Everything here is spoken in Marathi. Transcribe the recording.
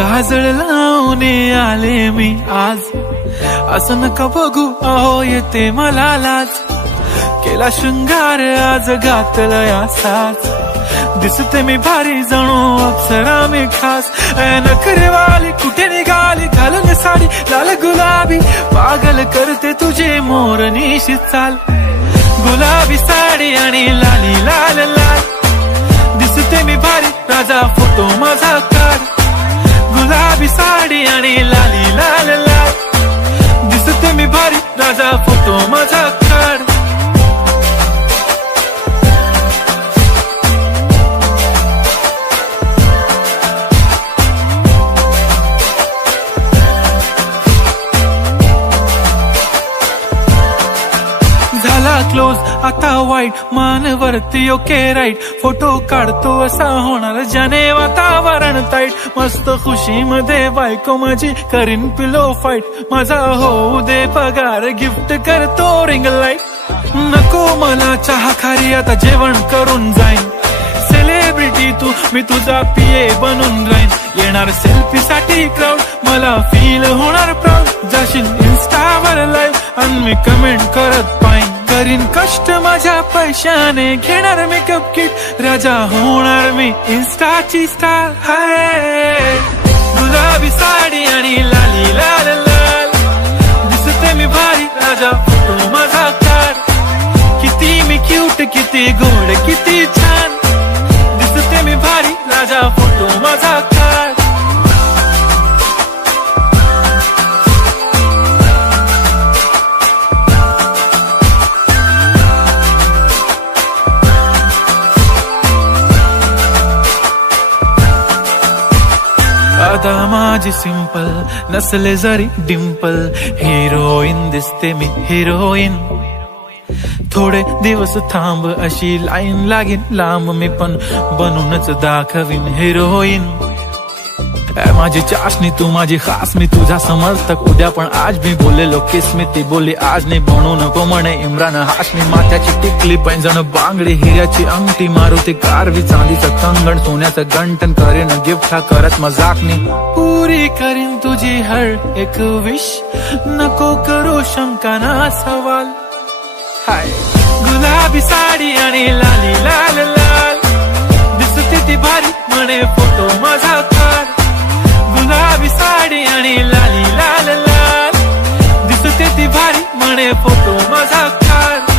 काजळ लावून आले मी आज, असं नका बघू अहो येते मला लाज. केला शृंगार आज घातला असाच, दिसते मी भारी जणू अप्सरा मी खास. नखरेवाली कुठे निघाली घालून साडी लाल गुलाबी, पागल करते तुझे मोरनीशी चाल. गुलाबी साडी आणि लाली लाल लाल, दिसते मी भारी राजा फोटो माझा काढ. गुलाबी साडी आणि लाली लाल लाल, दिसते मी भारी राजा फोटो माझा काढ. झाला क्लोज आता वाईट, मानवरती ओके राईट. फोटो काढतो असा होणार ज्याने वातावरण ताईट. मस्त खुशी मध्ये बायको माझी करीन पिलो फाईट. माझा होऊ दे पगार गिफ्ट करतो रिंग लाईट. नको मला चहा खारी आता जेवण करून जाईन. सेलिब्रिटी तू मी तुझा पिये बनून राहीन. येणार सेल्फी साठी क्राऊड मला फील होणार प्राऊड. जाशील इन्स्टावर लाईव्ह आणि मी कमेंट करत पाईन. करीन कष्ट माझ्या पैशाने घेणार मेकअप किट. राजा होणार मी इन्स्टाची स्टार. हाय गुलाबी साडी आणि लाली लाल लाल, दिसते मी भारी राजा फोटो माझा काढ. किती मी क्यूट किती गोड किती छान, दिसते मी भारी राजा फोटो माझा काढ. आता माझी सिंपल नसले जरी डिंपल, हिरोईन दिसते मी हिरोईन. थोडे दिवस थांब अशी लाईन लागेल लांब, मी पण बनूनच दाखवीन हिरोईन. माझी चाशनी तू माझी खास, मी तुझा समर्थक उद्या पण आज मी बोलेलो किस मी ती बोली आज नाही. बनू नको म्हणे इम्रान हाशमी. माथ्याची टिकली पैंजण बांगडी हिऱ्याची अंगठी, मारुती कारवी चांदीचं कंगण सोन्याचं गंटन. करेन गिफ्ट हा करत मजाकनी, पुरी करीन तुझी हर एक विश. नको करू शंका ना सवाल. हाय गुलाबी साडी आणि लाली लाल लाल, दिसते ती भारी म्हणे फोटो माझा काढ. गुलाबी साडी आणि लाली लाल लाल, दिसते ती भारी म्हणे फोटो माझा काढ.